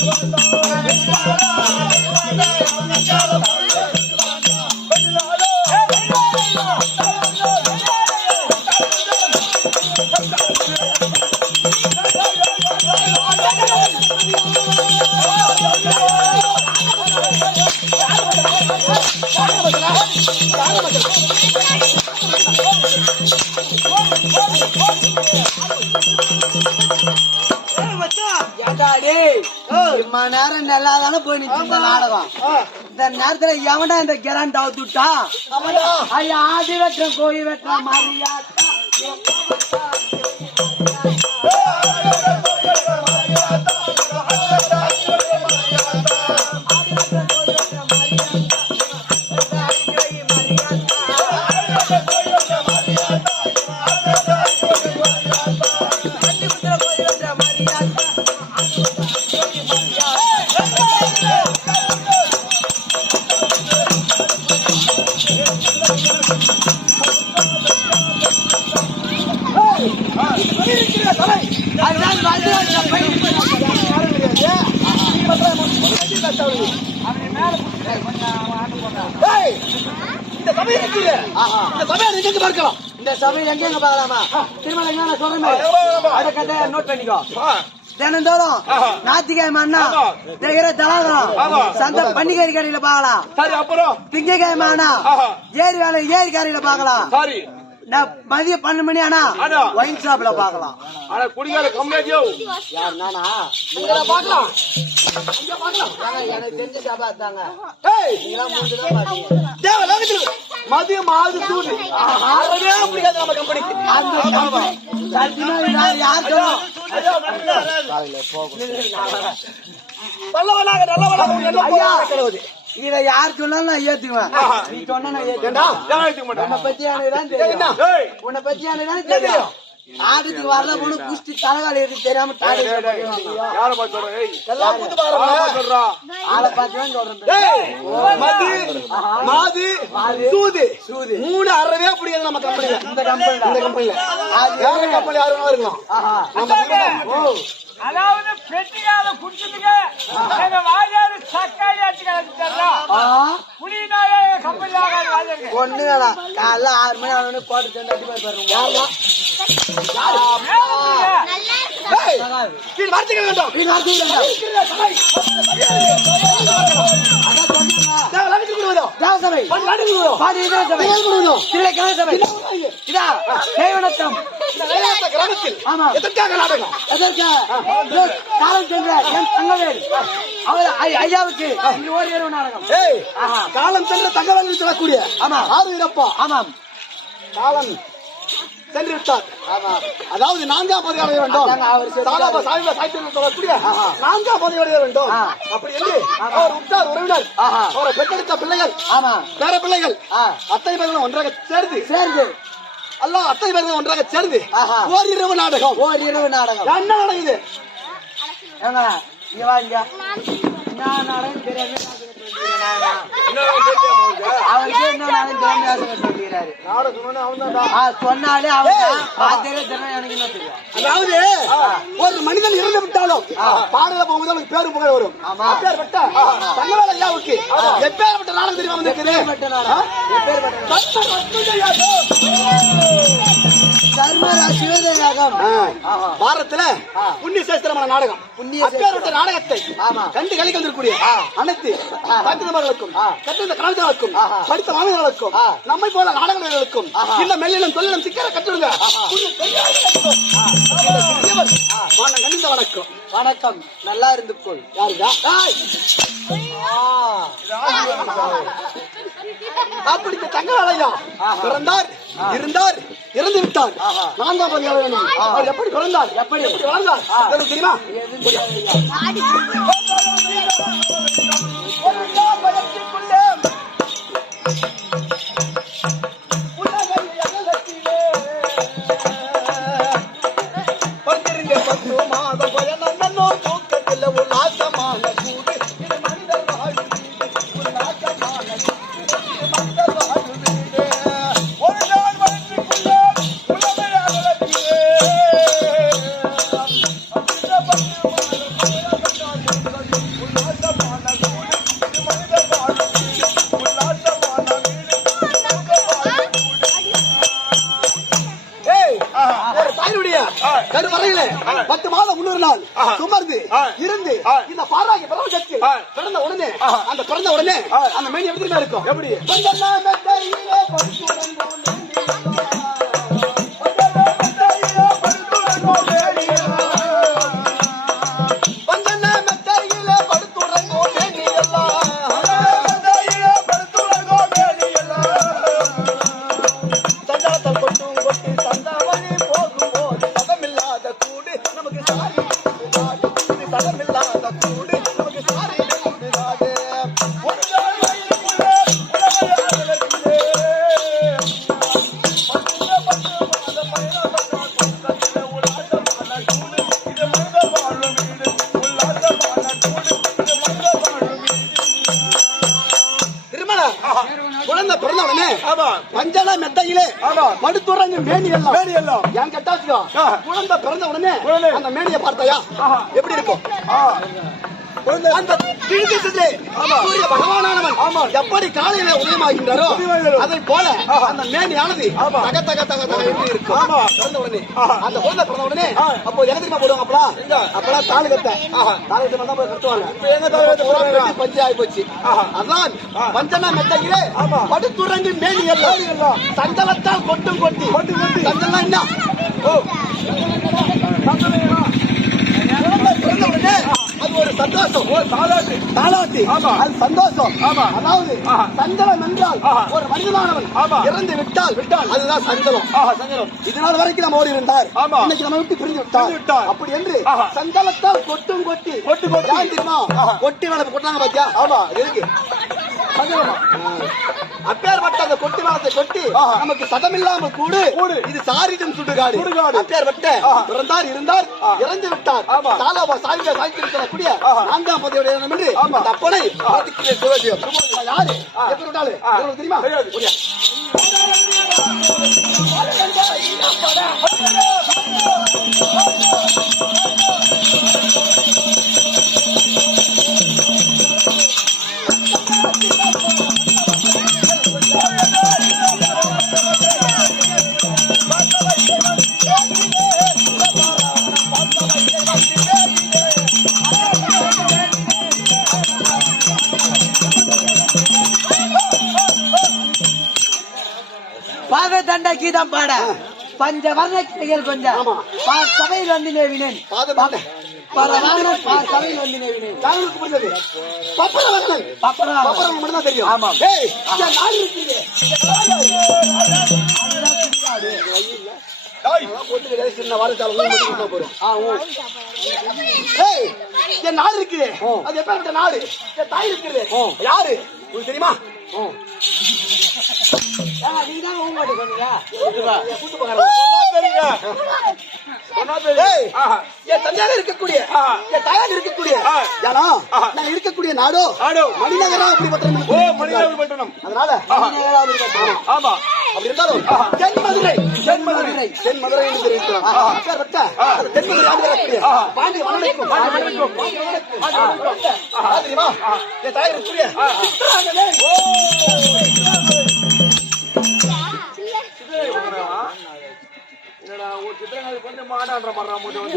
Bye-bye. இம்மா நேரம் நல்லா தானே போய் இந்த நாடகம். இந்த நேரத்துல எவன்டா இந்த கிராண்ட் அவுத்துட்டா ஐயா ஆதி வெட்டுறேன் கோழி வெட்டுறேன் மாதிரியா? அதுதான் பார்க்கலாம். இந்த சபையில் எங்க எங்க பார்க்கலாமா? திருமலை நான் சொல்றேன் அத கதை நோட் பண்ணிக்கோ. தினந்தோறும் ஞாயிற்றுக்கிழமை அண்ணா இருக்கிற தலாகரம் சந்தை பண்டிகை கடையில பார்க்கலாம். சரி அப்புறம்? திங்கக்கிழமை அண்ணா ஏரி வேலை ஏரி கடையில பார்க்கலாம். சாரி. மதியம் பன்னெண்டு மணி ஆனா. ஒயின் ஷாப்ல பார்க்கலாம். ஆனா குடிகார கம்மியாதியோ யார் நானா பார்க்கலாம். ஏங்க, மதியம் ஆகுது தூது ஆறவே முடியாது நம்ம கம்பெனிக்கு யார் நல்லவனாக நல்லவனாக இத யார் சொன்னாலும் நான் ஏத்துக்குவேன் நீ சொன்னா நான் ஏண்டா உன்னை பத்தி தெரியும் உன்னை பத்தி தெரியும் ஆட்டத்துக்கு வரல பொண்ணு குஸ்தி தலைகால எடுத்து தெரியாம டேய், யாரை? ஏய், எல்லாம் புத்து யாரை பார்த்து சொல்றா? ஆளை பார்த்து தான் சொல்றேன் ஏய், மது, மாது, சூது. சூது. மூணு அறவே பிடிக்காது நம்ம கம்பெனில. இந்த கம்பெனில இந்த கம்பெனில. அது வேற கம்பெனி யாரு வேணா இருக்கலாம். நம்ம. ஓ அதாவது பெட்டியால குடிச்சிட்டுங்க எங்க வாஜாரு கம்பெனி ஒண்ணு வேணாம் காலைல ஆறு மணி ஆனோடனே கோட்டை சேர்ந்து அடி போய் பாருங்க ஐயாவுக்கு நாடகம். காலம் சென்ற தகவல் சொல்லக்கூடிய ஆமா. ஆறு இறப்பா ஆமாம் காலம் சென்று விட்டார் அதாவது நான்காம் பதவி அடைய வேண்டும் சாதாப சாய்வ சாய்த்து சொல்லக்கூடிய. நான்காம் பதவி அடைய வேண்டும். அப்படி என்று அவர் உற்றார் உறவினர். அவரை பெற்றெடுத்த பிள்ளைகள் ஆமா. பேர பிள்ளைகள் அத்தனை பேர்களும் ஒன்றாக சேர்ந்து சேர்ந்து. அல்ல அத்தனை பேர்களும் ஒன்றாக சேர்ந்து. ஓரிரவு நாடகம். ஓர் இரவு நாடகம். என்ன நடக்குது ஏங்க இங்க வா இங்க. என்ன நாடகம் தெரியாது சொன்னாலே அதாவது ஒரு மனிதன் இறந்து விட்டாலும் பாடல போகும்போது அவனுக்கு பேரு புகழ் வரும் ஆமா. அப்பேற்பட்ட தங்கவேல ஐயாவுக்கு எப்பேற்பட்ட நாடகம் தெரியுமா புண்ணிய சேஸ்திரமான நாடகம் புண்ணிய நாடகத்தை ஆமா. கண்டு கலைக்கு வந்திருக்கூடிய அனைத்து கட்டுநபர்களுக்கும் கட்டுந்த கலாச்சாரங்களுக்கும் ஆஹா. படித்த மாணவர்களுக்கும். நம்மை போல நாடகங்களுக்கும். இந்த மெல்லினம் தொல்லினம் சிக்கர கட்டுடுங்க மானம் கண்டிந்த வணக்கம். வணக்கம். நல்லா இருந்து கொள் யாருடா? ஏய், அப்படித்த தங்கவேலையா பிறந்தார் இருந்தார் இறந்து விட்டார் நான் தான் அவர் எப்படி பிறந்தார்? எப்படி? எப்படி வளர்ந்தார் தெரியுமா? கருவறையில பத்து மாதம் முன்னூறு நாள் சுமர்ந்து இருந்து இந்த பாராகி பிரபஞ்சத்தில் பிறந்த உடனே அந்த பிறந்த உடனே அந்த மேனி எப்படி? இருக்கும் எப்படி கூடு நமக்கு சாரி கூடுதாடு. கேட்டாச்சுக்கோ குழந்தை பிறந்த உடனே அந்த மேனியை பார்த்தாயா? எப்படி இருக்கும்? அந்த கிழக்கிசத்திலே சூரிய பகவானானவன் எப்படி காலையில உதயமாகின்றாரோ அதை போல அந்த மேனியானது தக தக தக தக எப்படி இருக்கும். பிறந்த உடனே. அந்த குழந்தை பிறந்த உடனே அப்போ எங்க தெரியுமா போடுவாங்க அப்பலாம் அப்பலாம் தாலி கட்ட. தாலி கட்ட தான் போய் கட்டுவாங்க. பஞ்சு ஆகி போச்சு அதான் பஞ்சனா மெத்தையிலே படுத்துறங்கு மேனி எல்லாம் சந்தலத்தால் கொட்டும் கொட்டி. கொட்டி கொட்டி. சந்தலம் என்ன? ஓ. உடனே ஒரு சந்தோஷம். தாலாட்டு. தாலாட்டு. அது சந்தோஷம். அதாவது சஞ்சலம் என்றால் ஒரு மனிதனானவன் இறந்து விட்டால் விட்டால். அதுதான் சஞ்சலம் சஞ்சலம் இதனால் வரைக்கும் நம்ம ஓடி இருந்தார் இன்னைக்கு நம்ம விட்டு பிரிஞ்சு விட்டார் அப்படி என்று சஞ்சலத்தால் கொட்டும் கொட்டி கொட்டு கொட்டி. கொட்டி வேலை கொட்டாங்க பாத்தியா? ஆமா. எதுக்கு? அப்பேற்பட்ட அந்த கொட்டி மரத்தை கொட்டி நமக்கு சதமில்லாம கூடு. இது சாரிடும் சுடுகாடு. அப்பேற்பட்ட பிறந்தார் இருந்தார் இறந்து விட்டார். சாலாபா சாய்ந்த சாய்த்திருக்கக்கூடிய நான்காம் பதவியுடைய என்று சிவஜியம் யாரு? எப்படி விட்டாலும். தெரியுமா? புரியா? பஞ்ச வர்ண கிளைகள் கொஞ்சம் ஆமா. பா சபையில் வந்து நேவினேன் சபையில் வந்து நேவினேன் புரிஞ்சது பப்பர வர்ணன் பப்பரா பப்பரம் மட்டும் தான் தெரியும் இந்த நாடு இருக்குது. சின்ன வாரத்தால போறோம் என் நாடு இருக்குது. அது எப்பேற்பட்ட நாடு? என் தாய் இருக்குது. யாரு? உங்களுக்கு தெரியுமா? நீங்க தான் மாட்டு சொன்னீங்க கூட்டு போகிறாங்க. தந்தையாக இருக்கக்கூடிய. என் இருக்கக்கூடிய ஆஹா. நான் இருக்கக்கூடிய நாடோ நாடோ. மணிநகரா அப்படிப்பட்ட ஓ மணிலாபுரி பட்டணம் அதனால ஆமா அப்படி இருந்தாலும் தென் மதுரை தென் மதுரை. தென் மதுரை என்று தெரிவிக்கிறோம் அப்பேற்பட்ட அந்த தென் மதுரை ஆண்டு வரக்கூடிய பாண்டிய மன்னனுக்கும் பாண்டிய மன்னனுக்கும். பாண்டிய மன்னனுக்கும். ஆ, தெரியுமா என் தாயாக இருக்கக்கூடிய சித்ராங்கனை.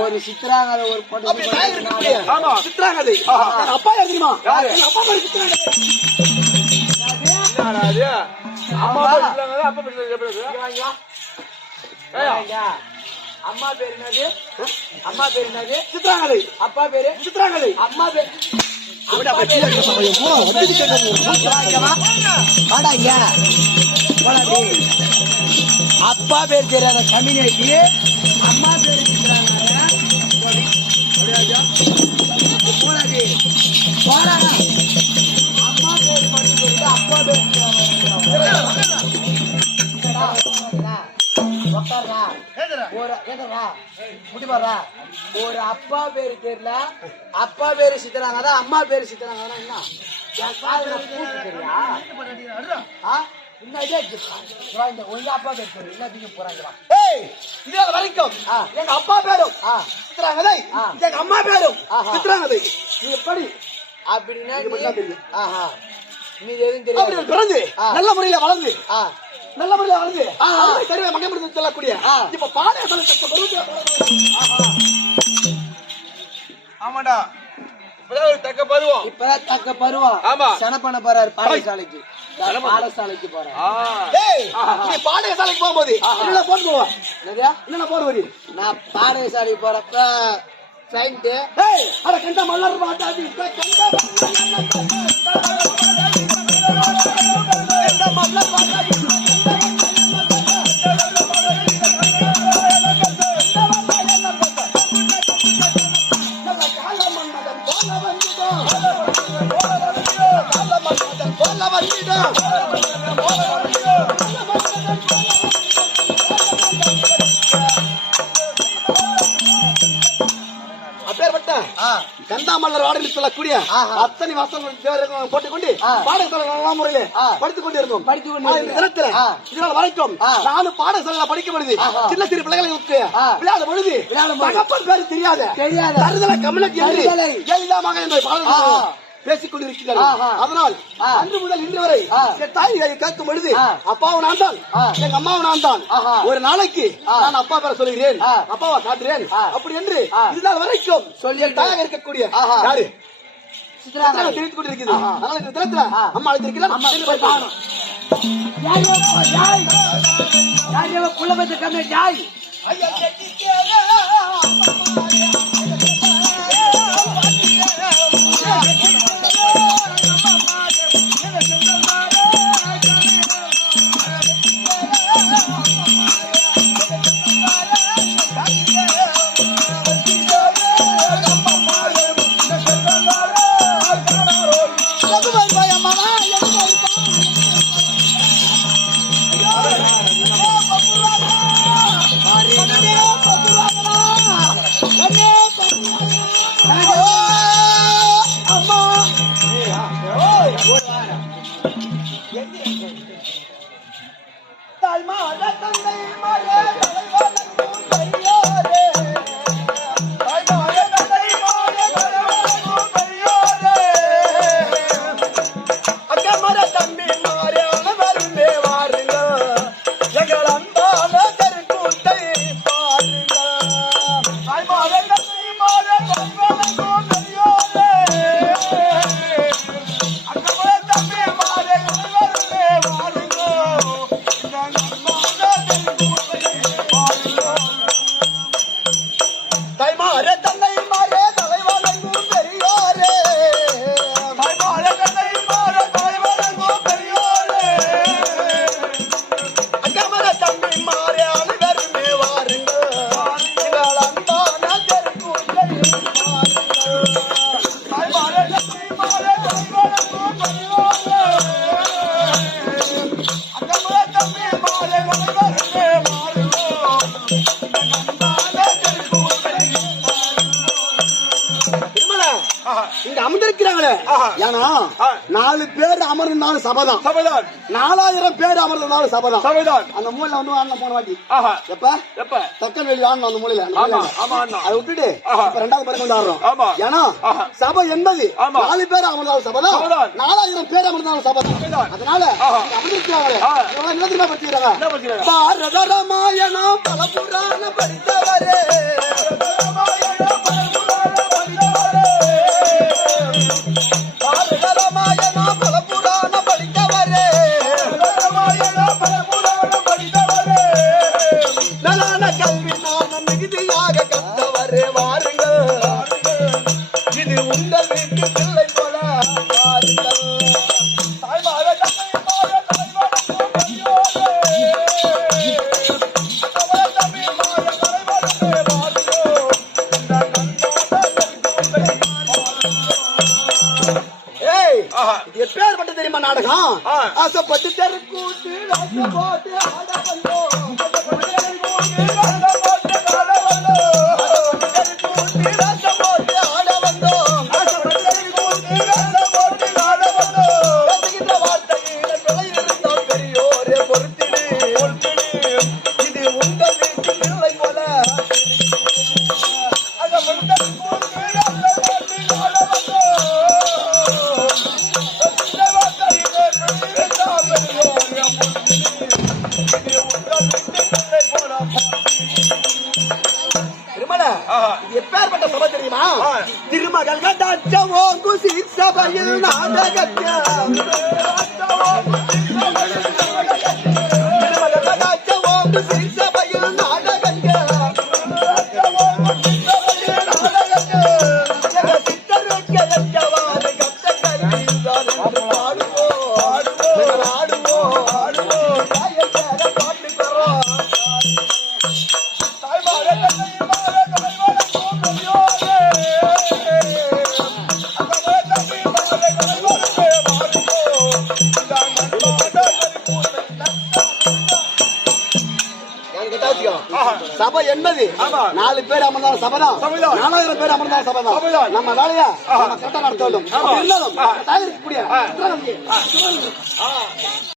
ஒரு சித்திராங்கத ஒரு பொண்ணு. என் அப்பா தெரியுமா? அப்பா அது? அம்மா பேர் என்னது? அம்மா பேர் என்னது? சித்ராங்கதை அப்பா பேரு? சித்ராங்கதை அம்மா பேர்? அப்பா பேர் தெரியாத கம்யூனிட்டி அம்மா பேர் அம்மா பேர். அப்பா பேர் ஒரு ஒரு அப்பா பேரு தெரியல அப்பா பேரு சித்தராங்க அம்மா பேரு சித்தராங்க என்ன இவா இந்த உங்க அப்பா பேர் தெரியும் என்ன தூக்கி போறாங்க வா. ஏய் இது வரைக்கும்? ஆ. எங்க அப்பா பேரும். சித்ராங்கதை. எங்க அம்மா பேரும். சித்ராங்கதை நீ எப்படி? அப்படின்னா ஆஹா. நீ எதுவும் தெரியாது. பிறந்து. நல்ல முறையில வளர்ந்து நல்ல முறையில வளர்ந்து கருவை மகப்படுத்தி சொல்லக்கூடிய. இப்ப பாளைய பருவத்தில் ஆமாடா. இப்பதான் ஒரு தக்க பருவம். இப்பதான் தக்க பருவம். ஆமா. சன பண்ண போறாரு பாடசாலைக்கு. பாடசாலைக்கு. ஏய் நீ பாடசாலைக்கு போகும்போது என்ன போன் போவா? என்னென்ன போன் வரி நான் பாடசாலைக்கு போறப்ப ஃப்ளைட்டு அட கண்ட மலர் மாட்டாதி கண்ட மலர் மாட்டாதி கந்தாமல்லர் வாடகை சொல்லக்கூடிய. அத்தனை தேவர்கள் போட்டுக்கொண்டு. பாடசாலை முறையில. படித்துக் கொண்டு இருந்தோம் படித்துக் கொண்டு ஆனா இந்த தினத்துல. இதனால் வரைக்கும் படிக்கும் பொழுது ஆஹா. சின்ன சிறு பிள்ளைகளுக்கு. விளையாடும் பொழுது பேரு தெரியாத தெரியாத. தருதலை கமலக் என்று. பேசிக் கொண்டிருக்கிறார்கள். அதனால். அன்று முதல் இன்று வரை தாய் கேட்கும் பொழுது. அப்பாவும் நான் தான். எங்க அம்மாவும் நான் தான். ஒரு நாளைக்கு. நான் அப்பா பேர சொல்கிறேன். அப்பாவை காட்டுறேன். அப்படி என்று. இதுநாள் வரைக்கும். என் தாயாக இருக்கக்கூடிய. யாரு தெரிவித்துக் கொண்டிருக்கிறது. அதனால இந்த தினத்துல. அம்மா அழைத்திருக்கிறார் அம்மா பார்க்கணும். யார் இவன்? யார்? யார் இவன்? பேர் அமர்ந்தாலும் சபதம் சபைதான். நாலாயிரம் பேர் அமர்ந்தாலும் சபதம் சபைதான். அந்த மூலையில வந்து வாங்க போன வாட்டி. ஆஹா. எப்ப? எப்ப? தக்கன் வெளி வாங்க அந்த மூலையில. அதை விட்டுட்டு. இப்ப ரெண்டாவது பேருக்கு வந்து ஆடுறோம். ஏன்னா. சபை என்பது. நாலு பேர் அமர்ந்தாலும் சபதம் சபதம். நாலாயிரம் பேர் அமர்ந்தாலும் சபதம் சபதம். அதனால படிச்சுக்கிறாங்க? பாரத ராமாயணம் பல புராணம் படித்தவரே. ஆசைப்பட்டு தெருக்கூட்டு ஆசை போட்டு ஆட வந்தோம் ஆசைப்பட்டு தெருக்கூட்டு திருமகள் ஓங்கு சீர் சபையில் நாடகத்தில் நாலு பேர் அமர்ந்தாலும் சபைதான். நாலாயிரம் பேர் அமர்ந்தாலும் சபைதான். நம்ம வேலையா நம்ம கரெக்டா நடத்த வேண்டும். இருந்தாலும்